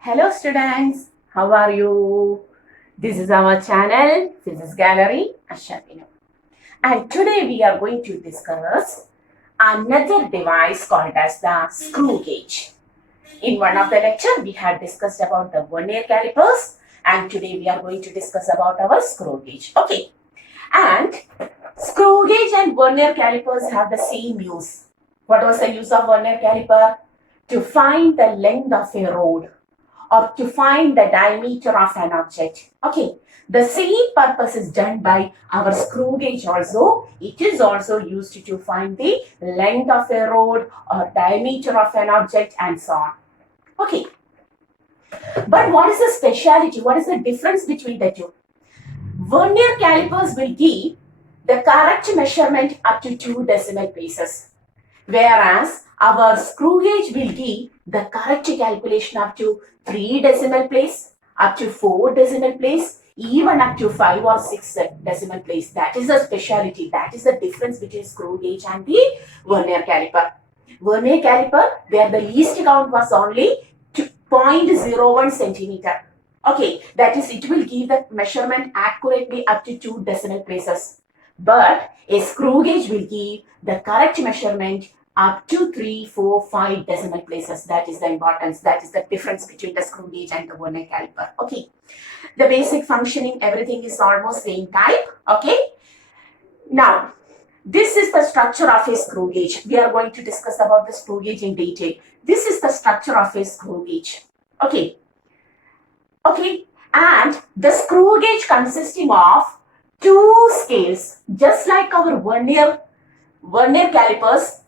Hello students, how are you? This is our channel, Physics Gallery, Ashapino. And today we are going to discuss another device called as the screw gauge. In one of the lecture, we had discussed about the vernier calipers, and today we are going to discuss about our screw gauge. Okay, and screw gauge and vernier calipers have the same use. What was the use of vernier caliper? To find the length of a rod or to find the diameter of an object. Okay, the same purpose is done by our screw gauge also. It is also used to find the length of a rod or diameter of an object and so on. Okay, but what is the speciality? What is the difference between the two? Vernier calipers will give the correct measurement up to 2 decimal places, whereas our screw gauge will give the correct calculation up to 3 decimal place, up to 4 decimal place, even up to 5 or 6 decimal place. That is the speciality. That is the difference between screw gauge and the vernier caliper. Vernier caliper, where the least count was only 0.01 centimeter. Okay, that is, it will give the measurement accurately up to 2 decimal places. But a screw gauge will give the correct measurement up to 3, 4, 5 decimal places. That is the importance. That is the difference between the screw gauge and the vernier caliper. Okay. The basic functioning, everything is almost same type. Okay. Now, this is the structure of a screw gauge. We are going to discuss about the screw gauge in detail. This is the structure of a screw gauge. Okay. Okay. And the screw gauge consisting of 2 scales, just like our vernier calipers.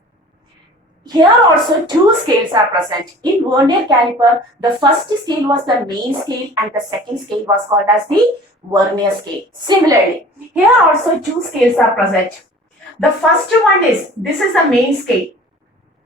Here also 2 scales are present. In vernier caliper, the first scale was the main scale and the second scale was called as the vernier scale. Similarly, here also 2 scales are present. The first one is, this is the main scale.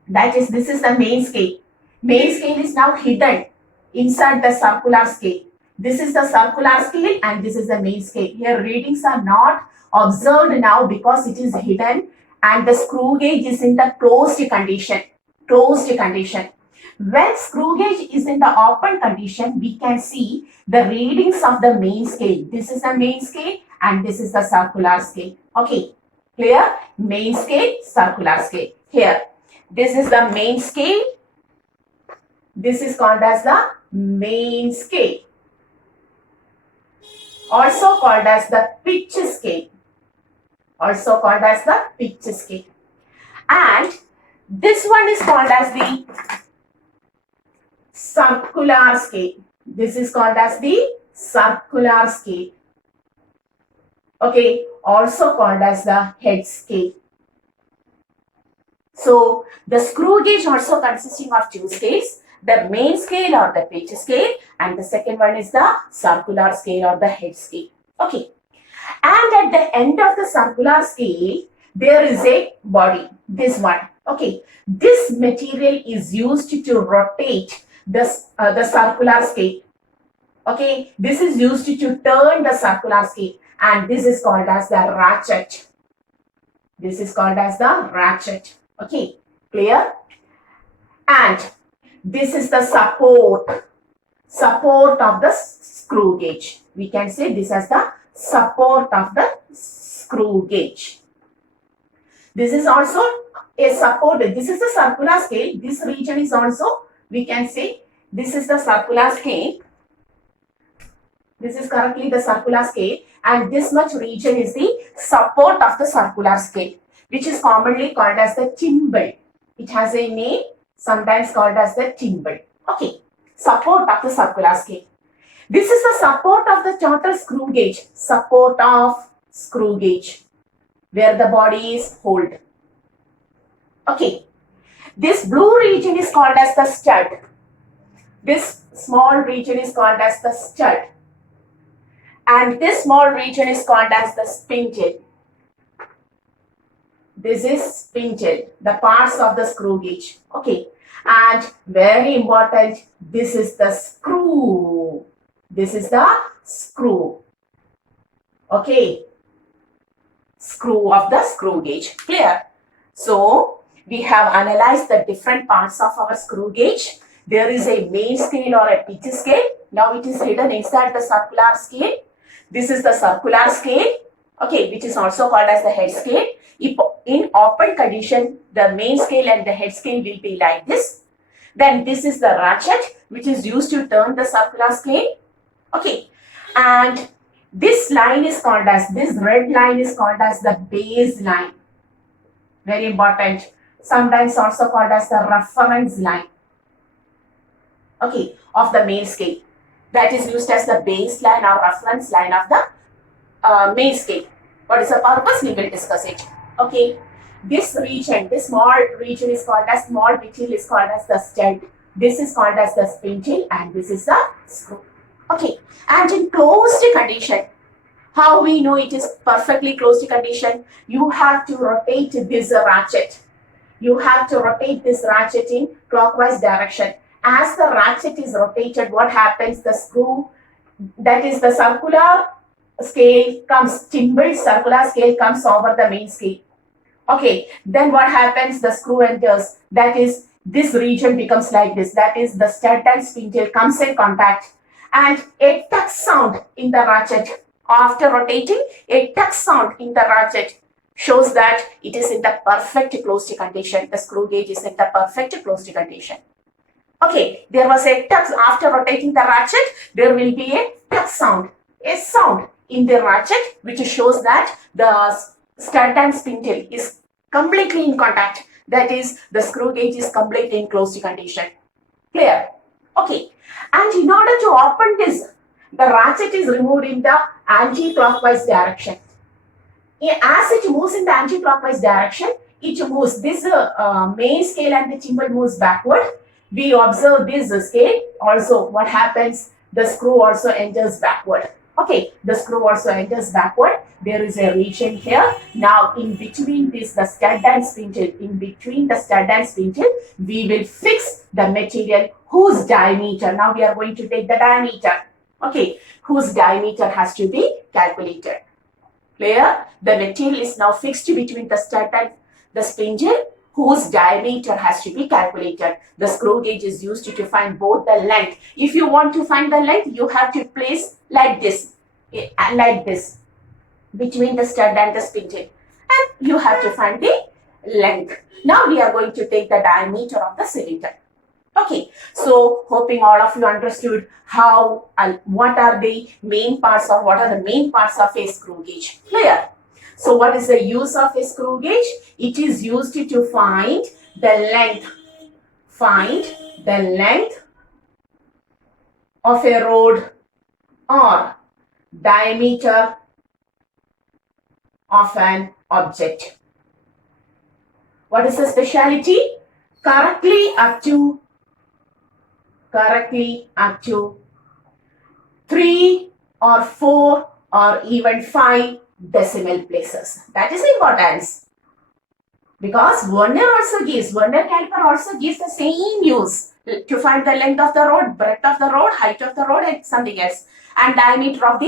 That is, this is the main scale. Main scale is now hidden inside the circular scale. This is the circular scale and this is the main scale. Here readings are not observed now because it is hidden and the screw gauge is in the closed condition. When screw gauge is in the open condition, we can see the readings of the main scale. This is the main scale and this is the circular scale. Okay, clear? Main scale, circular scale. Here, this is the main scale. This is called as the main scale. Also called as the pitch scale. And this one is called as the circular scale. This is called as the circular scale. Okay, also called as the head scale. So the screw gauge also consisting of 2 scales, the main scale or the pitch scale, and the second one is the circular scale or the head scale. Okay. And at the end of the circular scale, there is a body, this one. Okay, this material is used to rotate the circular scale. Okay, this is used to turn the circular scale and this is called as the ratchet. Okay, clear? And this is the support of the screw gauge. We can say this as the support of the screw gauge. This is also a support. This is the circular scale. This region is also, we can say, this is the circular scale. This is correctly the circular scale and this much region is the support of the circular scale, which is commonly called as the thimble. It has a name, sometimes called as the thimble. Okay, support of the circular scale. This is the support of the total screw gauge, where the body is hold. Okay, this blue region is called as the stud. This small region is called as the stud. And this small region is called as the spindle. This is spindle, the parts of the screw gauge. Okay, and very important, this is the screw. Okay, screw of the screw gauge. Clear? So we have analyzed the different parts of our screw gauge. there is a main scale or a pitch scale. Now it is hidden inside the circular scale. This is the circular scale, okay, which is also called as the head scale. If in open condition, the main scale and the head scale will be like this. Then this is the ratchet, which is used to turn the circular scale, okay. And this line is called as, this red line is called as the base line. Very important. Sometimes also called as the reference line, okay, of the main scale. That is used as the baseline or reference line of the main scale. What is the purpose? We will discuss it. Okay. This region, this small region is called as, small detail is called as the stud. This is called as the spindle and this is the screw. Okay. And in closed condition, how we know it is perfectly closed condition? You have to rotate this ratchet. You have to rotate this ratchet in clockwise direction. As the ratchet is rotated, what happens? The screw, that is the circular scale comes, timbered circular scale comes over the main scale. Okay, then what happens? The screw enters, that is, this region becomes like this, that is the stud and spindle comes in contact and a tuck sound in the ratchet. After rotating, a tuck sound in the ratchet shows that it is in the perfect closed condition. The screw gauge is in the perfect closed condition. Okay, there was a tuck after rotating the ratchet, there will be a tuck sound, a sound in the ratchet which shows that the stud and spindle is completely in contact. That is, the screw gauge is completely in closed condition. Clear? Okay. And in order to open this, the ratchet is removed in the anti-clockwise direction. As it moves in the anti-clockwise direction, it moves, this main scale and the timber moves backward. We observe this scale also, what happens? The screw also enters backward. Okay, the screw also enters backward. There is a region here. Now, in between this, the stud and spindle, in between the stud and spindle, we will fix the material whose diameter. Now, we are going to take the diameter. Okay, whose diameter has to be calculated. Clear? The material is now fixed between the stud and the spindle, whose diameter has to be calculated. The screw gauge is used to find both the length. If you want to find the length, you have to place like this, between the stud and the spindle. And you have to find the length. Now we are going to take the diameter of the cylinder. Okay, so hoping all of you understood how, what are the main parts or what are the main parts of a screw gauge. Clear? So what is the use of a screw gauge? It is used to find the length. Find the length of a rod or diameter of an object. What is the speciality? Correctly up to 3 or 4 or even 5 decimal places. That is importance. Because Werner caliper also gives the same use to find the length of the rod, breadth of the rod, height of the rod and something else. And diameter of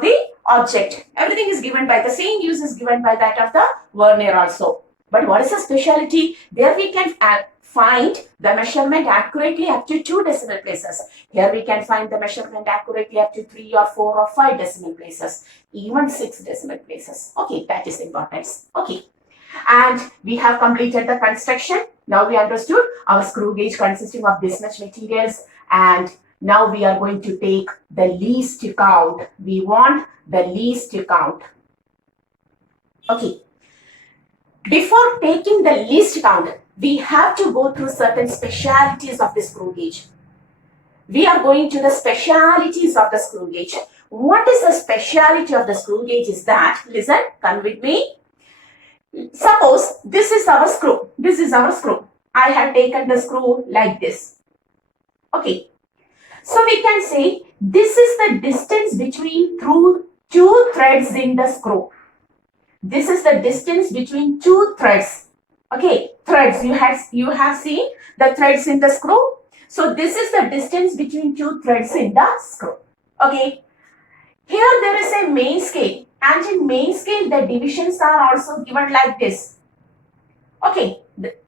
the object. Everything is given by the same use is given by that of the Werner also. But what is the speciality? There we can find the measurement accurately up to 2 decimal places. Here we can find the measurement accurately up to 3 or 4 or 5 decimal places. Even 6 decimal places. Okay, that is importance. Okay. And we have completed the construction. Now we understood our screw gauge consisting of this much materials, and now we are going to take the least count. We want the least count. Okay. Before taking the least count, we have to go through certain specialities of the screw gauge. We are going to the specialities of the screw gauge. What is the speciality of the screw gauge is that, listen, come with me. Suppose this is our screw. This is our screw. I have taken the screw like this. Okay. So we can say this is the distance between two threads in the screw. This is the distance between 2 threads. Okay, threads. You have seen the threads in the screw. So this is the distance between 2 threads in the screw. Okay. Here there is a main scale, and in main scale the divisions are also given like this. Okay,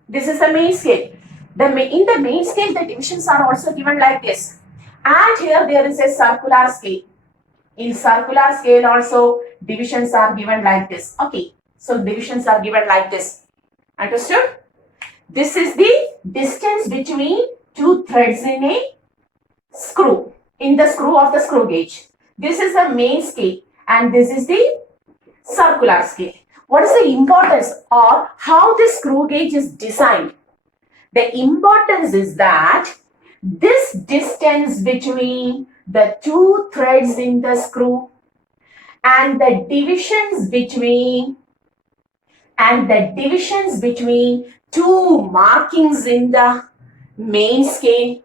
this is the main scale. In the main scale, the divisions are also given like this. And here there is a circular scale. In circular scale also, divisions are given like this. Okay, so divisions are given like this. Understood? This is the distance between two threads in a screw, in the screw of the screw gauge. This is the main scale and this is the circular scale. What is the importance or how this screw gauge is designed? The importance is that this distance between the two threads in the screw and the divisions between two markings in the main scale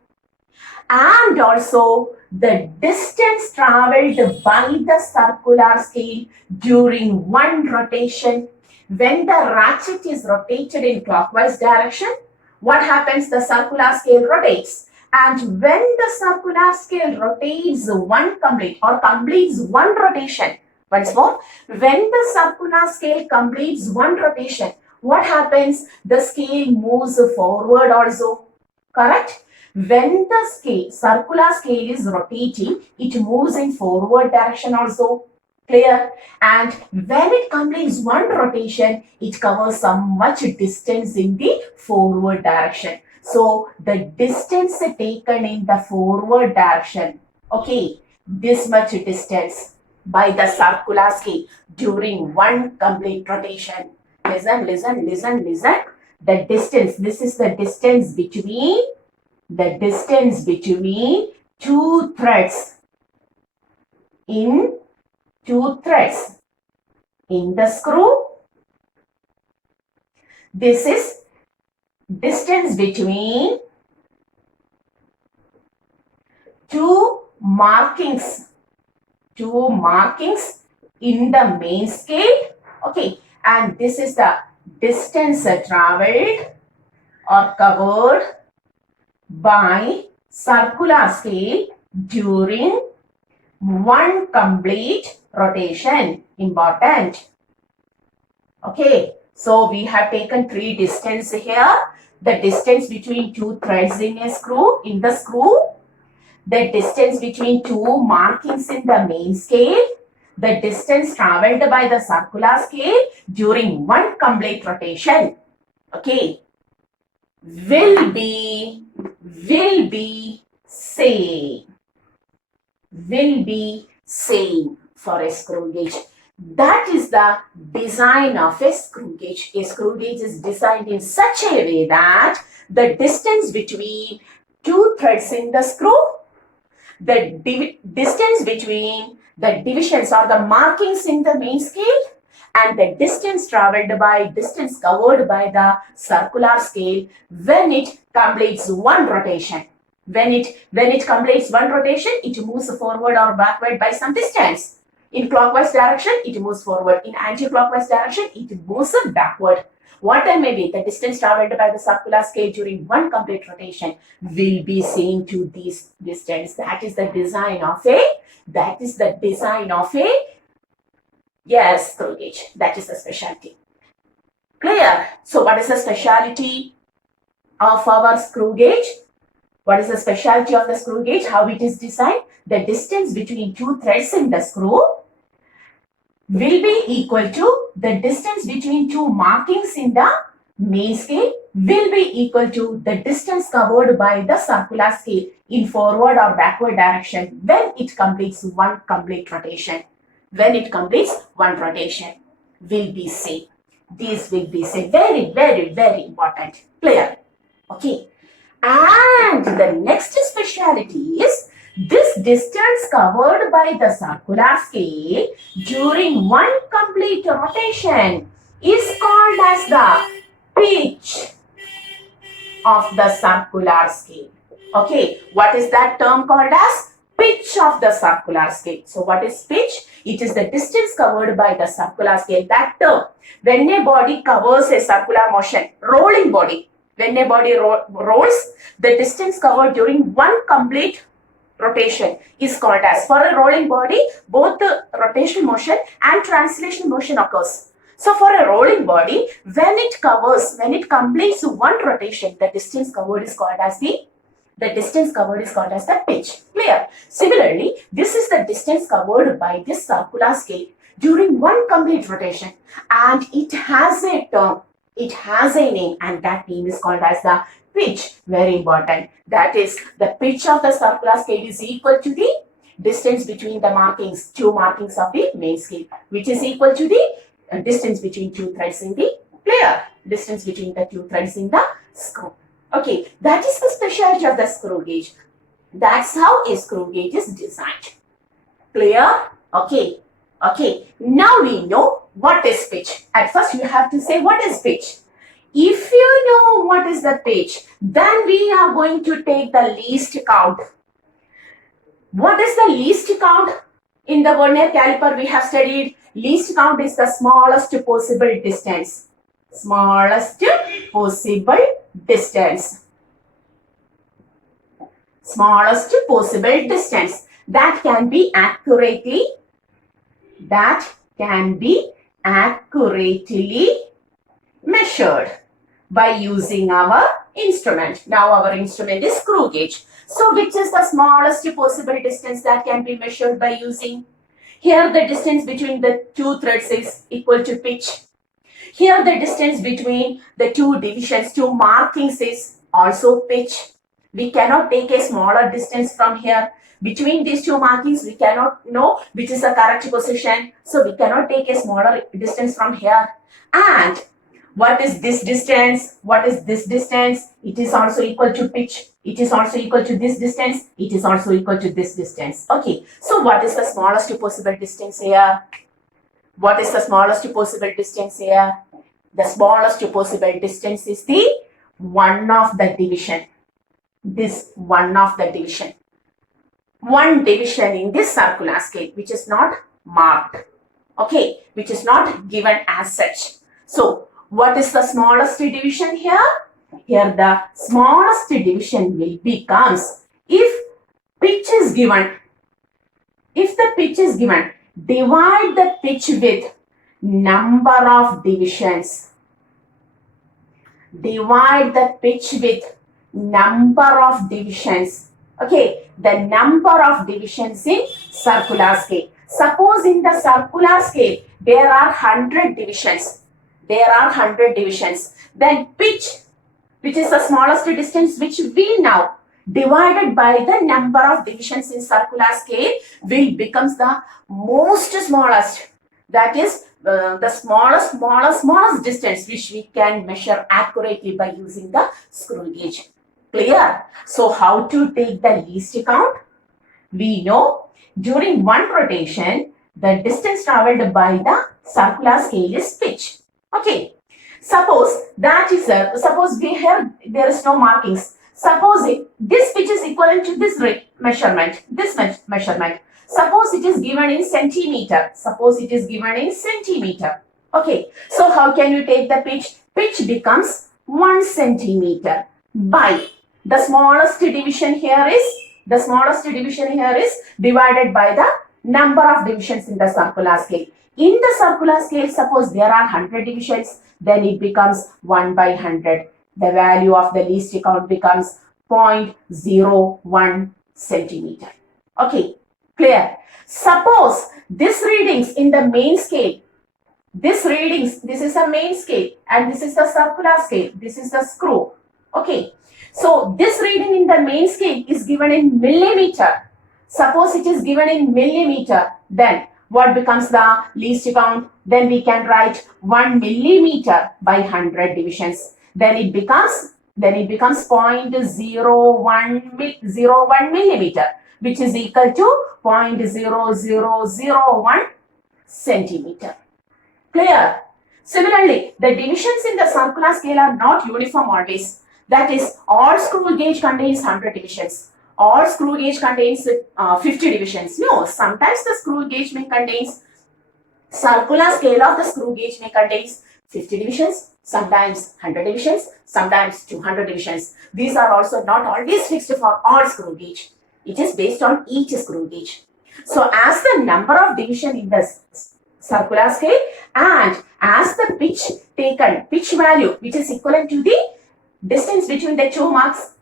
and also the distance traveled by the circular scale during one rotation. When the ratchet is rotated in clockwise direction, what happens? The circular scale rotates. And when the circular scale rotates completes one rotation, once more, when the circular scale completes one rotation, what happens? The scale moves forward also. Correct? When the circular scale is rotating, it moves in forward direction also. Clear? And when it completes one rotation, it covers some much distance in the forward direction. So the distance taken in the forward direction, okay, this much distance by the circular scale during one complete rotation. Listen. The distance, this is the distance between two threads in the screw. This is distance between two markings in the main scale. Okay, and this is the distance traveled or covered by circular scale during one complete rotation. Important. Okay, so we have taken three distance here. The distance between two threads in the screw, the distance between two markings in the main scale, the distance traveled by the circular scale during one complete rotation. Okay, will be same for a screw gauge. That is the design of a screw gauge. A screw gauge is designed in such a way that the distance between two threads in the screw, the distance between the divisions or the markings in the main scale, and the distance covered by the circular scale when it completes one rotation. When it completes one rotation, it moves forward or backward by some distance. In clockwise direction, it moves forward. In anti-clockwise direction, it moves backward. Whatever may be, the distance traveled by the circular scale during one complete rotation will be same to this distance. That is the design of a yes, screw gauge. That is the specialty. Clear? So what is the specialty of our screw gauge? What is the specialty of the screw gauge? How it is designed? The distance between two threads in the screw will be equal to the distance between two markings in the main scale will be equal to the distance covered by the circular scale in forward or backward direction when it completes one complete rotation. When it completes one rotation will be same. These will be same. Very, very, very important. Clear? Okay. And the next speciality is this distance covered by the circular scale during one complete rotation is called as the pitch of the circular scale. Okay, what is that term called as? Pitch of the circular scale. So what is pitch? It is the distance covered by the circular scale. That term, when a body covers a circular motion, rolling body, when a body rolls, the distance covered during one complete rotation is called as. For a rolling body, both the rotational motion and translation motion occurs. So for a rolling body, when it completes one rotation, the distance covered is called as the pitch. Clear? Similarly, this is the distance covered by this circular scale during one complete rotation, and it has a term, it has a name, and that name is called as the pitch. Very important. That is, the pitch of the circular scale is equal to the distance between the two markings of the main scale, which is equal to the distance between two threads in the distance between the two threads in the screw. Okay, that is the specialty of the screw gauge. That's how a screw gauge is designed. Clear? Okay. Okay. Now we know what is pitch. At first you have to say what is pitch. If you know what is the pitch, then we are going to take the least count. What is the least count? In the vernier caliper we have studied, least count is the smallest possible distance. Smallest possible distance. Smallest possible distance. That can be accurately measured by using our instrument. Now our instrument is screw gauge. So which is the smallest possible distance that can be measured by using? Here the distance between the two threads is equal to pitch. Here the distance between the two divisions, two markings is also pitch. We cannot take a smaller distance from here. Between these two markings, we cannot know which is the correct position. So we cannot take a smaller distance from here. And what is this distance? What is this distance? It is also equal to pitch. It is also equal to this distance. It is also equal to this distance. Okay. So what is the smallest possible distance here? What is the smallest possible distance here? The smallest possible distance is the one of the division. This one of the division. One division in this circular scale which is not marked. Okay. Which is not given as such. So what is the smallest division here? Here the smallest division will becomes, if pitch is given, if the pitch is given, divide the pitch with number of divisions. Divide the pitch with number of divisions. Okay, the number of divisions in circular scale. Suppose in the circular scale there are 100 divisions. There are 100 divisions. Then pitch, which is the smallest distance which we know, divided by the number of divisions in circular scale, will becomes the most smallest. That is the smallest distance which we can measure accurately by using the screw gauge. Clear? So how to take the least count? We know during one rotation, the distance traveled by the circular scale is pitch. Okay. Suppose we have, there is no markings. Suppose this pitch is equivalent to this measurement. Suppose it is given in centimeter. Okay. So how can you take the pitch? Pitch becomes 1 centimeter by the smallest division here is divided by the number of divisions in the circular scale. In the circular scale, suppose there are 100 divisions, then it becomes 1 by 100. The value of the least count becomes 0.01 centimeter. Okay, clear? Suppose this readings in the main scale, this is the main scale and this is the circular scale, this is the screw. Okay, so this reading in the main scale is given in millimeter. Suppose it is given in millimeter, then what becomes the least count? Then we can write 1 millimeter by 100 divisions. Then it becomes 0.01 millimeter, which is equal to 0.0001 centimeter. Clear? Similarly, the divisions in the circular scale are not uniform always. That is, all screw gauge contains 100 divisions. All screw gauge contains 50 divisions. No, sometimes the screw gauge may contains, circular scale of the screw gauge may contains 50 divisions, sometimes 100 divisions, sometimes 200 divisions. These are also not always fixed for all screw gauge. It is based on each screw gauge. So as the number of division in the circular scale, and as the pitch value which is equivalent to the distance between the two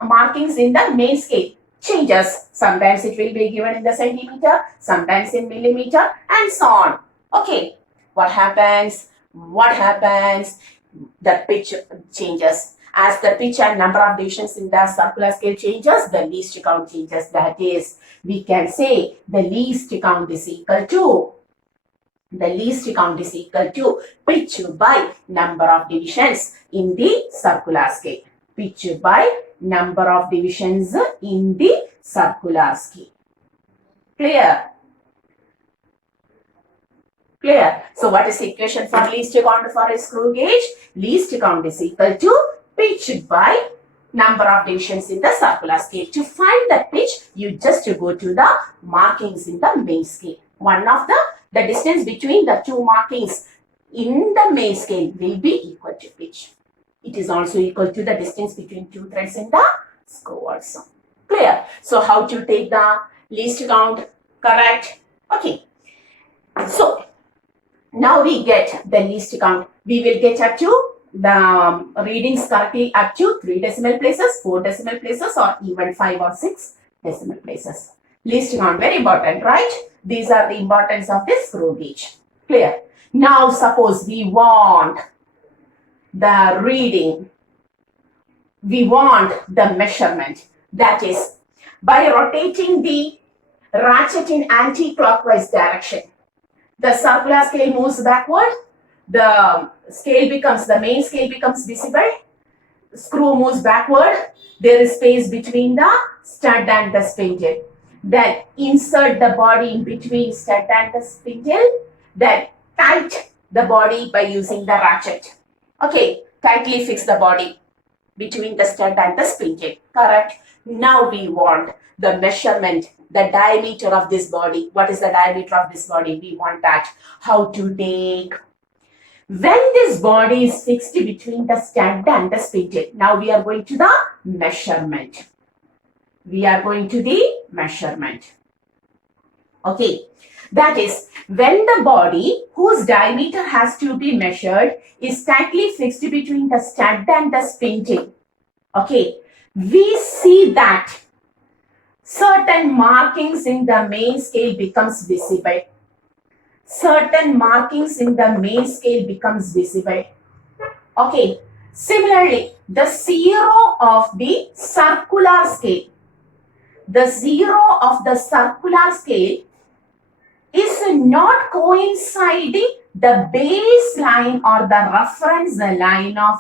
markings in the main scale changes. Sometimes it will be given in the centimeter, sometimes in millimeter, and so on. Okay, what happens? The pitch changes. As the pitch and number of divisions in the circular scale changes, the least count changes. That is, we can say the least count is equal to pitch by number of divisions in the circular scale. Pitch by number of divisions in the circular scale. Clear? Clear? So what is the equation for least count for a screw gauge? Least count is equal to pitch by number of divisions in the circular scale. To find the pitch, you just go to the markings in the main scale. One of the distance between the two markings in the main scale will be equal to pitch. It is also equal to the distance between two threads in the screw also. Clear? So how to take the least count? Correct? Okay. So now we get the least count. We will get up to the readings correctly up to 3 decimal places, 4 decimal places, or even 5 or 6 decimal places. Least count, very important, right? These are the importance of this screw gauge. Clear? Now suppose we want the reading, we want the measurement. That is, by rotating the ratchet in anti-clockwise direction, the circular scale moves backward, the main scale becomes visible, screw moves backward, there is space between the stud and the spindle. Then insert the body in between stud and the spindle, then tight the body by using the ratchet. Okay, tightly fix the body between the stud and the spindle. Correct? Now we want the measurement, the diameter of this body. What is the diameter of this body? We want that. How to take? When this body is fixed between the stud and the spindle, now we are going to the measurement. Okay, that is, when the body whose diameter has to be measured is tightly fixed between the stud and the spindle. Okay, we see that certain markings in the main scale becomes visible. Okay, similarly, the zero of the circular scale, is not coinciding the baseline or the reference line of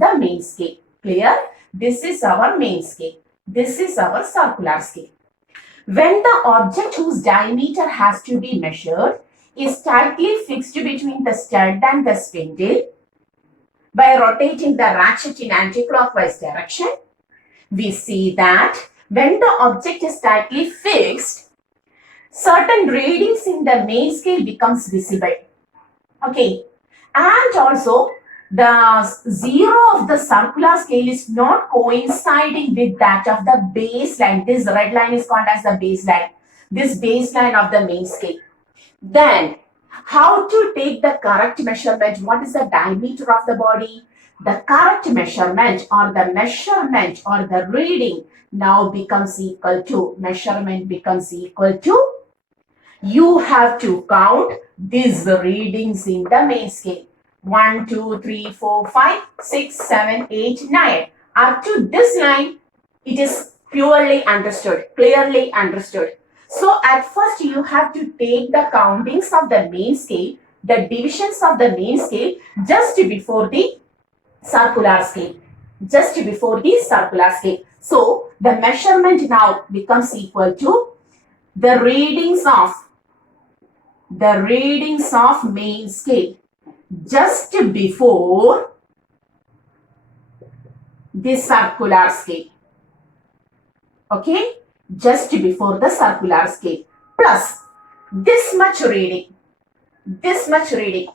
the main scale. Clear? This is our main scale. This is our circular scale. When the object whose diameter has to be measured is tightly fixed between the stud and the spindle, by rotating the ratchet in anti-clockwise direction, we see that when the object is tightly fixed, certain readings in the main scale becomes visible. Okay, and also the zero of the circular scale is not coinciding with that of the baseline. This red line is called as the baseline. This baseline of the main scale. Then, how to take the correct measurement? What is the diameter of the body? The correct measurement or the reading now becomes equal to, you have to count these readings in the main scale. 1, 2, 3, 4, 5, 6, 7, 8, 9. Up to this line, it is clearly understood. So at first you have to take the countings of the main scale, the divisions of the main scale just before the circular scale. So the measurement now becomes equal to the readings of main scale just before the circular scale. Okay, just before the circular scale, plus this much reading.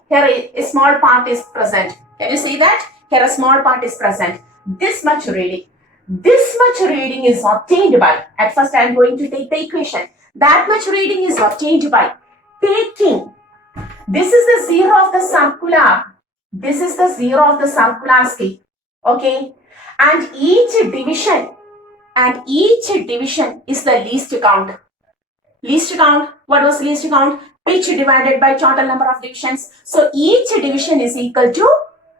Here a small part is present. Can you see that? Here a small part is present. This much reading. this much reading is obtained by, at first I am going to take the equation, that much reading is obtained by taking, this is the zero of the circular, this is the zero of the circular scale, okay, and each division is the least count. Least count, what was least count? Pitch divided by total number of divisions. So each division is equal to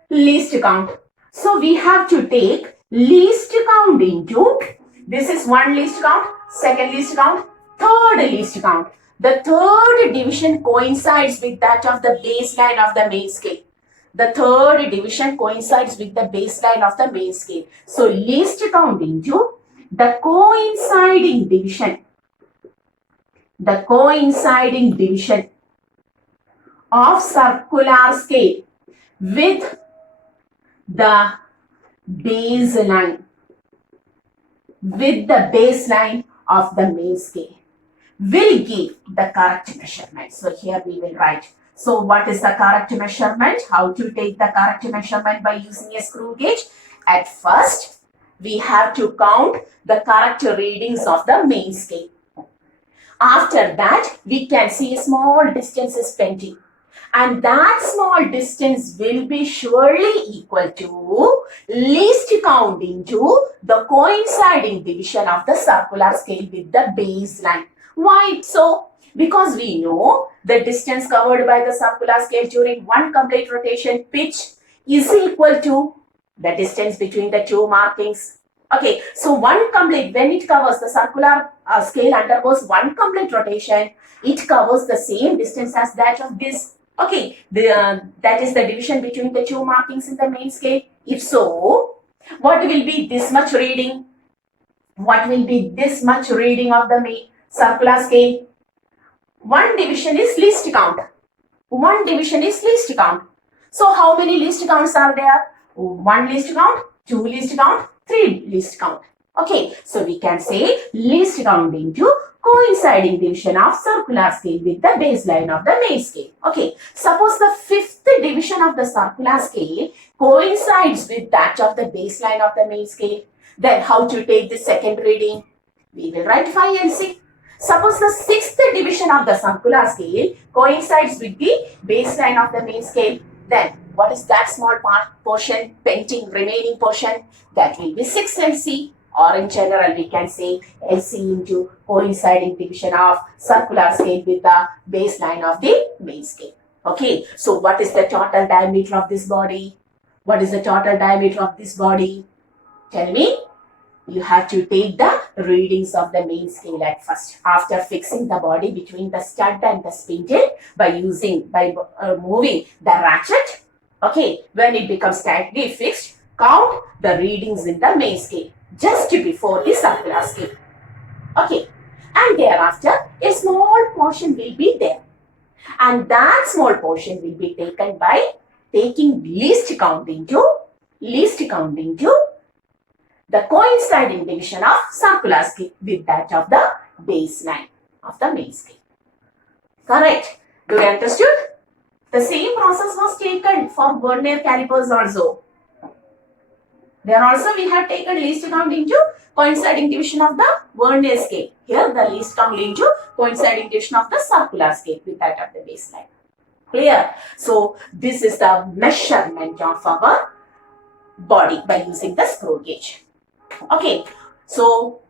least count. So we have to take least count into, this is one least count, second least count, third least count. The third division coincides with that of the baseline of the main scale. The third division coincides with the baseline of the main scale. So least count into the coinciding division of circular scale with the baseline of the main scale will give the correct measurement. So here we will write. So what is the correct measurement? How to take the correct measurement by using a screw gauge? At first, we have to count the correct readings of the main scale. After that, we can see a small distance is pending. And that small distance will be surely equal to least count into the coinciding division of the circular scale with the baseline. Why so? Because we know the distance covered by the circular scale during one complete rotation pitch is equal to the distance between the two markings. Okay, so one complete, when it covers the circular scale undergoes one complete rotation, it covers the same distance as that of this. Okay, that is the division between the two markings in the main scale. If so, what will be this much reading? What will be this much reading of the main circular scale? One division is least count. One division is least count. So how many least counts are there? One least count, two least count, three least count. Okay, so we can say least count into coinciding division of circular scale with the baseline of the main scale. Okay, suppose the fifth division of the circular scale coincides with that of the baseline of the main scale. Then how to take the second reading? We will write 5 and 6. Suppose the sixth division of the circular scale coincides with the baseline of the main scale. Then what is that small portion, pending remaining portion? That will be 6 LC. Or in general, we can say LC into coinciding division of circular scale with the baseline of the main scale. Okay, so what is the total diameter of this body? What is the total diameter of this body? Tell me. You have to take the readings of the main scale at first. After fixing the body between the stud and the spindle by moving the ratchet. Okay, when it becomes tightly fixed, count the readings in the main scale just before the circular scale. Okay, and thereafter a small portion will be there, and that small portion will be taken by taking least count into the coinciding division of circular scale with that of the baseline of the main scale. Correct? Do you understood? The same process was taken for vernier calipers also. There also we have taken least count into coinciding division of the vernier scale. Here the least count into coinciding division of the circular scale with that of the baseline. Clear? So this is the measurement of our body by using the screw gauge. Okay, so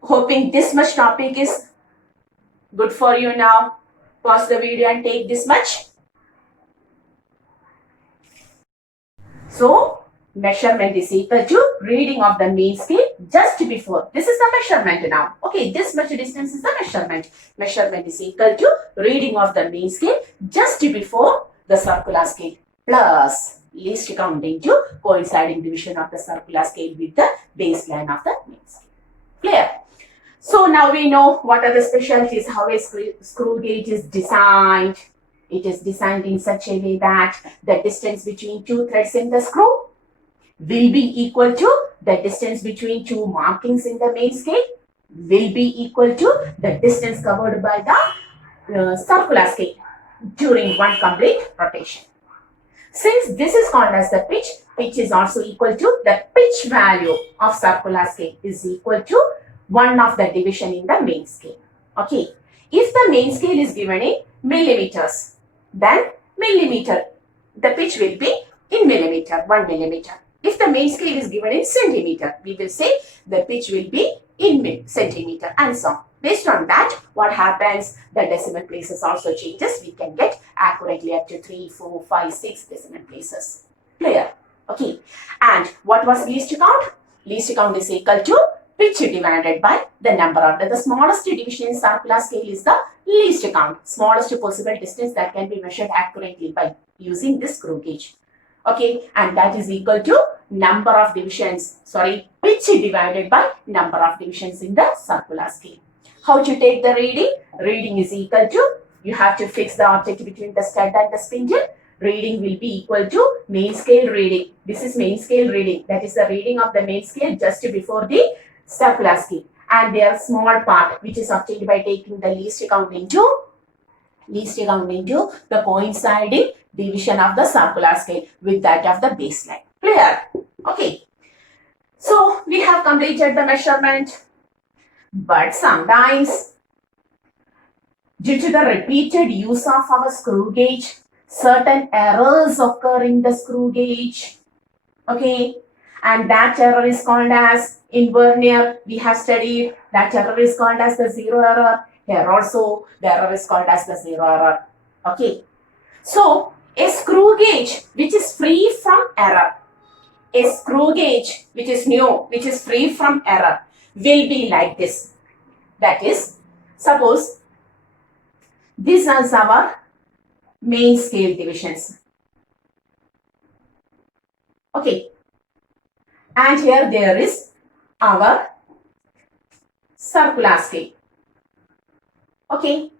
hoping this much topic is good for you now. Pause the video and take this much. So measurement is equal to reading of the main scale just before. This is the measurement now. Okay, this much distance is the measurement. Measurement is equal to reading of the main scale just before the circular scale plus least count into coinciding division of the circular scale with the baseline of the main scale. Clear? So now we know what are the specialties, how a screw gauge is designed. It is designed in such a way that the distance between two threads in the screw will be equal to the distance between two markings in the main scale will be equal to the distance covered by the circular scale during one complete rotation. Since this is called as the pitch, Pitch is also equal to the pitch value of circular scale is equal to 1 of the division in the main scale. Okay. If the main scale is given in millimeters, then millimeter, the pitch will be in millimeter, 1 millimeter. If the main scale is given in centimeter, we will say the pitch will be in centimeter and so on. Based on that, what happens? The decimal places also changes. We can get accurately up to 3, 4, 5, 6 decimal places. Clear? Okay. And what was least count? Least count is equal to pitch divided by the number order. The smallest division in circular scale is the least count. Smallest possible distance that can be measured accurately by using this screw gauge. Okay. And that is equal to number of divisions. Sorry, pitch divided by number of divisions in the circular scale. How to take the reading? Reading is equal to, you have to fix the object between the stud and the spindle. Reading will be equal to main scale reading. This is main scale reading. That is the reading of the main scale just before the circular scale. And their small part which is obtained by taking the least count into the coinciding division of the circular scale with that of the baseline. Clear? Okay. So we have completed the measurement. But sometimes, due to the repeated use of our screw gauge, certain errors occur in the screw gauge. Okay, and that error is called as, in vernier, we have studied, that error is called as the zero error. Here also, the error is called as the zero error. Okay, so a screw gauge which is free from error, a screw gauge which is new, which is free from error, will be like this. That is, suppose this is our main scale divisions. Okay. And here there is our circular scale. Okay.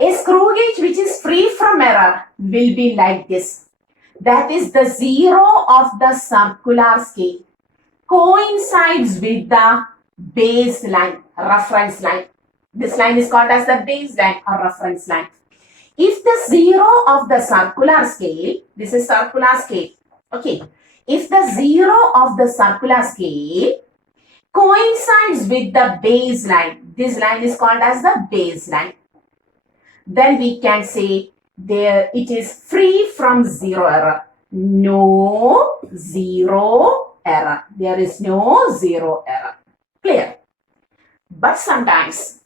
A screw gauge which is free from error will be like this. That is, the zero of the circular scale coincides with the baseline, reference line. This line is called as the baseline or reference line. If the zero of the circular scale, this is circular scale, okay. If the zero of the circular scale coincides with the baseline, this line is called as the baseline, then we can say there it is free from zero error. No zero error. There is no zero error. Clear? But sometimes,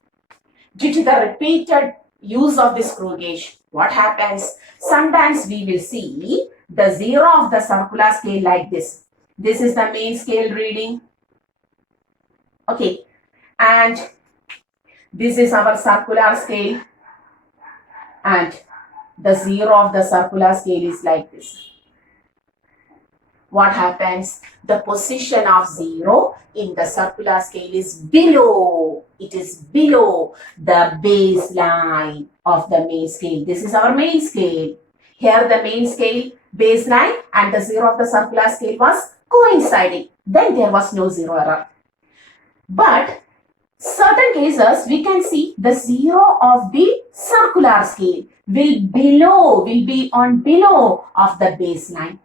due to the repeated use of this screw gauge, what happens? Sometimes we will see the zero of the circular scale like this. This is the main scale reading. Okay. And this is our circular scale. And the zero of the circular scale is like this. What happens? The position of zero in the circular scale is below. It is below the baseline of the main scale. This is our main scale. Here the main scale baseline and the zero of the circular scale was coinciding. Then there was no zero error. But certain cases we can see the zero of the circular scale will be on below of the baseline.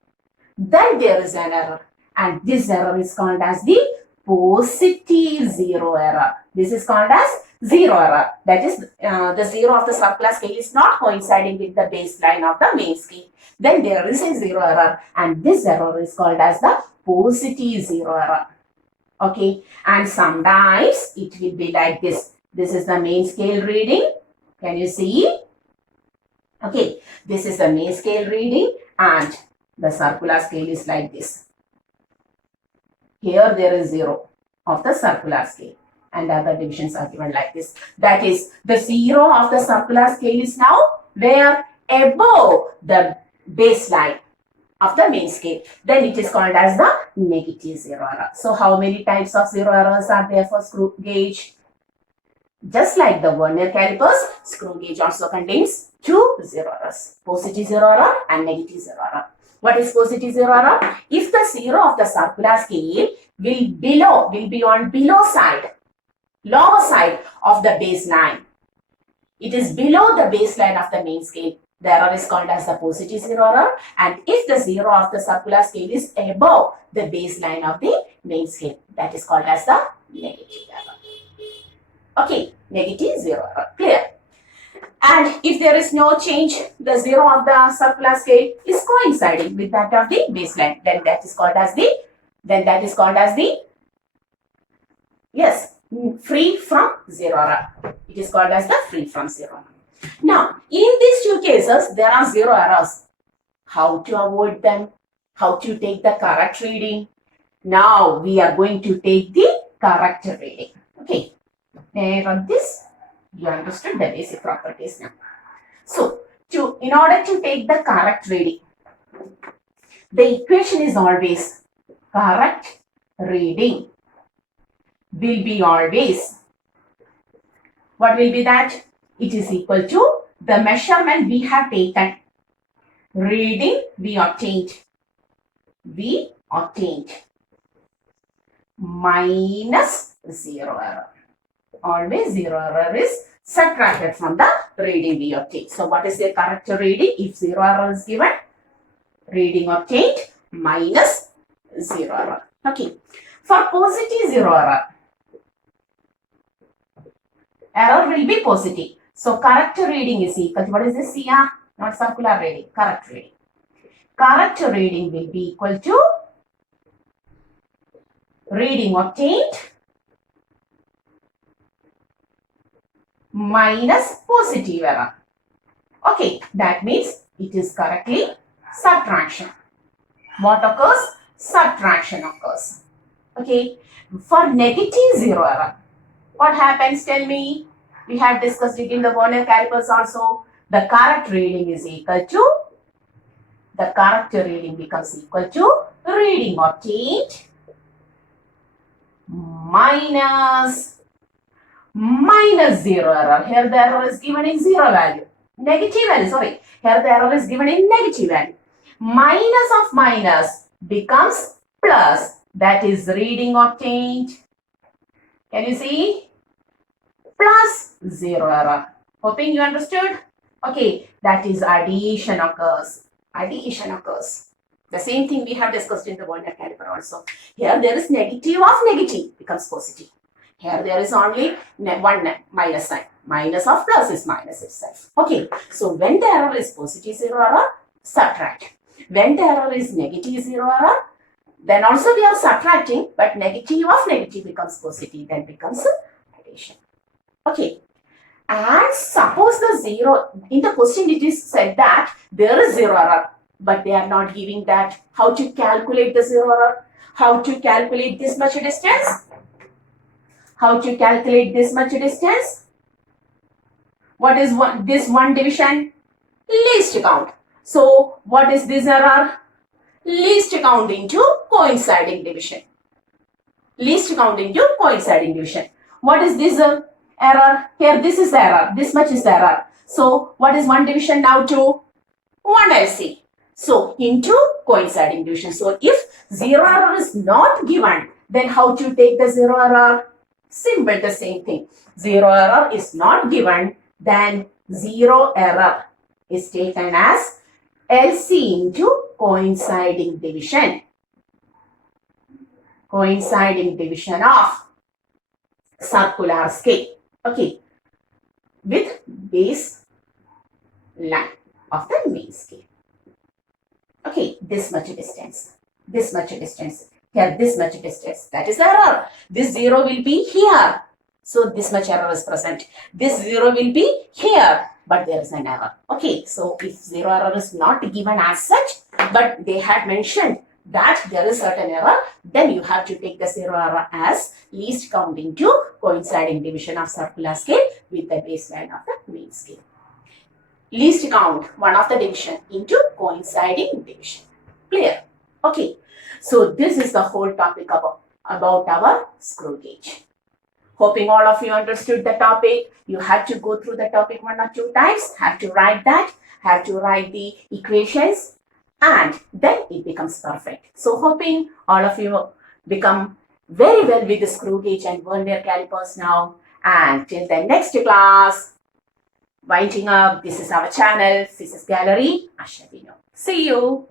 Then there is an error, and this error is called as the positive zero error. This is called as zero error. That is, the zero of the circular scale is not coinciding with the baseline of the main scale. Then there is a zero error, and this error is called as the positive zero error. Okay, and sometimes it will be like this. This is the main scale reading. Can you see? Okay, this is the main scale reading, and the circular scale is like this. Here there is zero of the circular scale, and other divisions are given like this. That is, the zero of the circular scale is now where? Above the baseline of the main scale. Then it is called as the negative zero error. So how many types of zero errors are there for screw gauge? Just like the vernier calipers, screw gauge also contains two zero errors, positive zero error and negative zero error. What is positive zero error? If the zero of the circular scale will be on below side, lower side of the baseline. It is below the baseline of the main scale. the error is called as the positive zero error, and if the zero of the circular scale is above the baseline of the main scale, that is called as the negative error. Okay, negative zero error, clear? And if there is no change, the zero of the circular scale is coinciding with that of the baseline, then that is called as the yes, free from zero error. It is called as the free from zero error. Now, in these two cases, there are zero errors. How to avoid them? How to take the correct reading? Now, we are going to take the correct reading. Okay, from this, you understood the basic properties now. So, in order to take the correct reading, the equation is always correct reading will be always, what will be that? It is equal to the measurement we have taken, reading we obtained, minus zero error. Always zero error is subtracted from the reading we obtained. So what is the correct reading if zero error is given? Reading obtained minus zero error. Okay. For positive zero error will be positive. So correct reading is equal to, what is this here? Not circular reading, correct reading. Correct reading will be equal to reading obtained minus positive error. Okay, that means it is correctly subtraction. What occurs? Subtraction occurs. Okay, for negative zero error, what happens? Tell me. We have discussed it in the Werner calipers also. The correct reading is equal to, the correct reading becomes equal to reading obtained minus zero error. Here the error is given in zero value. Negative value, sorry. Here the error is given in negative value. Minus of minus becomes plus. That is reading obtained. Can you see? Plus zero error. Hoping you understood. Okay, that is addition occurs. Addition occurs. The same thing we have discussed in the Werner caliper also. Here there is negative of negative becomes positive. Here there is only one minus sign. Minus of plus is minus itself. Okay, so when the error is positive zero error, subtract. When the error is negative zero error, then also we are subtracting, but negative of negative becomes positive, then becomes addition. Okay, and suppose the zero, in the question it is said that there is zero error, but they are not giving that. How to calculate the zero error? How to calculate this much distance? How to calculate this much distance? What is this one division? Least count. So what is this error? Least count into coinciding division. Least count into coinciding division. What is this error? Here this is the error. This much is the error. So what is one division now to? 1 LC. So into coinciding division. So if zero error is not given, then how to take the zero error? Simple, the same thing. Zero error is not given, then zero error is taken as LC into coinciding division. Coinciding division of circular scale. Okay, with base line of the main scale. Okay, this much distance. This much distance. Here, this much distance. That is the error. This zero will be here. So, this much error is present. This zero will be here. But there is an error. Okay, so if zero error is not given as such, but they had mentioned that there is certain error, then you have to take the zero error as least count into coinciding division of circular scale with the baseline of the main scale. Least count, one of the division into coinciding division. Clear? Okay. So this is the whole topic about our screw gauge. Hoping all of you understood the topic. You have to go through the topic 1 or 2 times, have to write that, have to write the equations, and then it becomes perfect. So hoping all of you become very well with the screw gauge and Werner calipers now. And till the next class, Winding up, this is our channel, Physics Gallery, Ashavino. See you.